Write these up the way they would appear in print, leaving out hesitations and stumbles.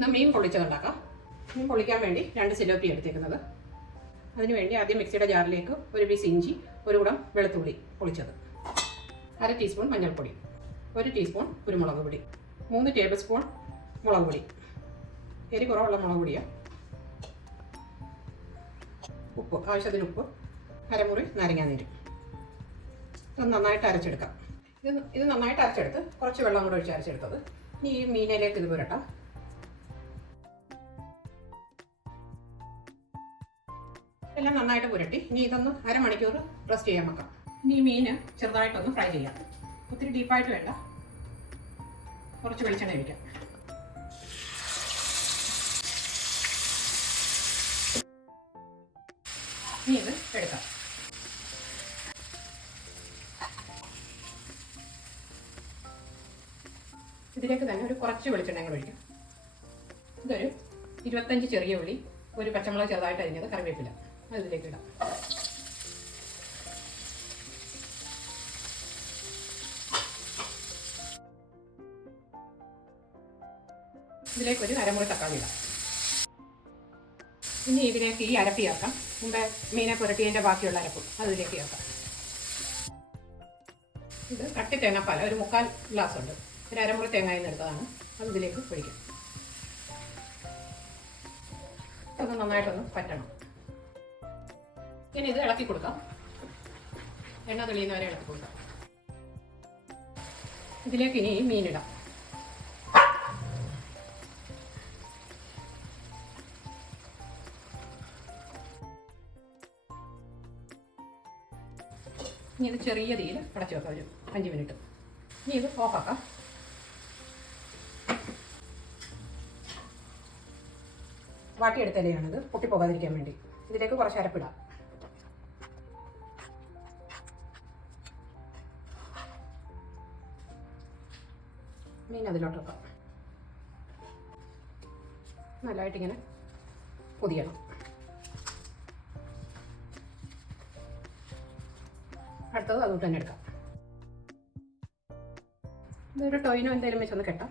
ഇന്ന് മീൻ പൊള്ളിച്ചതുണ്ടാക്കാം. മീൻ പൊള്ളിക്കാൻ വേണ്ടി 2 സിലോപ്പി എടുത്തേക്കുന്നത്. അതിനുവേണ്ടി ആദ്യം മിക്സിയുടെ ജാറിലേക്ക് 1 പീസ് ഇഞ്ചി, 1 കുടം വെളുത്തുള്ളി പൊളിച്ചത്, 1/2 ടീസ്പൂൺ മഞ്ഞൾപ്പൊടി, 1 ടീസ്പൂൺ കുരുമുളക് പൊടി, 3 ടേബിൾ സ്പൂൺ മുളക് പൊടി, എരി കുറവുള്ള മുളക് പൊടിയാണ്, ഉപ്പ്, ആവശ്യത്തിന് ഉപ്പ്, അരമുറി നാരങ്ങാനീര്. ഇത് നന്നായിട്ട് അരച്ചെടുക്കാം. ഇത് നന്നായിട്ട് അരച്ചെടുത്ത് കുറച്ച് വെള്ളം കൂടെ ഒഴിച്ച് അരച്ചെടുത്തത്. ഇനി ഈ മീനിലേക്ക് ഇത് പുരട്ടാം. എല്ലാം നന്നായിട്ട് പുരട്ടി ഇനി ഇതൊന്ന് അരമണിക്കൂർ റെസ്റ്റ് ചെയ്യാൻ വെക്കാം. ഇനി ഈ മീൻ ചെറുതായിട്ടൊന്ന് ഫ്രൈ ചെയ്യാം. ഒത്തിരി ഡീപ്പായിട്ട് വേണ്ട, കുറച്ച് വെളിച്ചെണ്ണ ഒഴിക്കാം. ഇനി ഇത് എടുക്കാം. ഇതിലേക്ക് തന്നെ കുറച്ച് വെളിച്ചെണ്ണ കൂടെ ഒഴിക്കാം. ഇതൊരു 25 ചെറിയ ഉള്ളി, 1 പച്ചമുളക് ചെറുതായിട്ട് അരിഞ്ഞത്, കറിവേപ്പില അത് ഇതിലേക്ക് ഇടാം. ഇതിലേക്ക് 1 അരമുറി തക്കാളി ഇടാം. ഇനി ഇതിലേക്ക് ഈ അരപ്പ് ചേർക്കാം. മുമ്പേ മീനെ പുരട്ടിയതിൻ്റെ ബാക്കിയുള്ള അരപ്പ് അതിലേക്ക് ചേർക്കാം. ഇത് കട്ടി തേങ്ങാപ്പാൽ ഒരു 3/4 ഗ്ലാസ് ഉണ്ട്, 1 അരമുറി തേങ്ങയിൽ നിന്ന് എടുത്തതാണ്. അത് ഇതിലേക്ക് ഒഴിക്കാം. അത് നന്നായിട്ടൊന്ന് പറ്റണം. ഇനി ഇത് ഇളക്കി കൊടുക്കാം. എണ്ണ തെളിയുന്നവരെ ഇളക്കി കൊടുക്കാം. ഇതിലേക്ക് ഇനി മീനിടാം. ഇനി ഇത് ചെറിയ തീയിൽ അടച്ചു വെക്കാം ഒരു 5 മിനിറ്റ്. ഇനി ഇത് ഓഫാക്കാം. വാട്ടിയെടുത്തലയാണിത്, പൊട്ടിപ്പോകാതിരിക്കാൻ വേണ്ടി. ഇതിലേക്ക് കുറച്ച് അരപ്പിടാം. മീൻ അതിലോട്ട് വെക്കാം. നല്ലതായിട്ടിങ്ങനെ പൊതിയണം. അടുത്തത് അതുകൊണ്ട് തന്നെ എടുക്കാം. ഇതൊരു ടൊയിനോ എന്തെങ്കിലും വെച്ചൊന്ന് കെട്ടാം.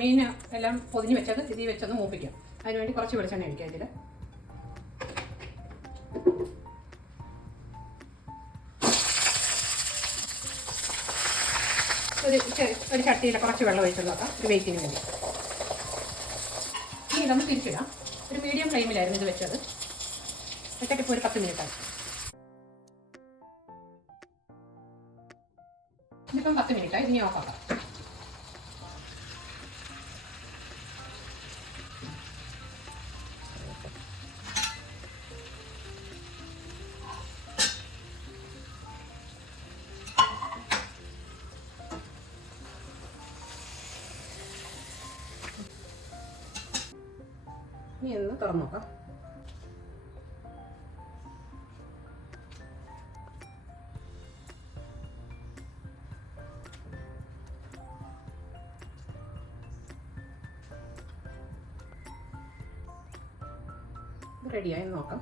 മീൻ എല്ലാം പൊതിഞ്ഞ് വെച്ചത് ഇതിൽ വെച്ചൊന്ന് മൂപ്പിക്കാം. അതിനുവേണ്ടി കുറച്ച് വെളിച്ചെണ്ണ ഒഴിക്കാം. ഇതിൽ ഒരു ചട്ടിയിൽ കുറച്ച് വെള്ളം ഒഴിച്ചത് നോക്കാം, ഒരു വെയിറ്റിന് വേണ്ടി. ഇനി ഇതൊന്ന് തിരിച്ചിടാം. ഒരു മീഡിയം ഫ്ലെയിമിലായിരുന്നു ഇത് വെച്ചത്. വെച്ചിട്ട് ഇപ്പോൾ ഒരു 10 മിനിറ്റായി. ഇതിപ്പം 10 മിനിറ്റായി. ഇനി ഓഫാക്കാം. ഇനി ഒന്ന് തുറന്നു നോക്കാം. റെഡിയായി നോക്കാം.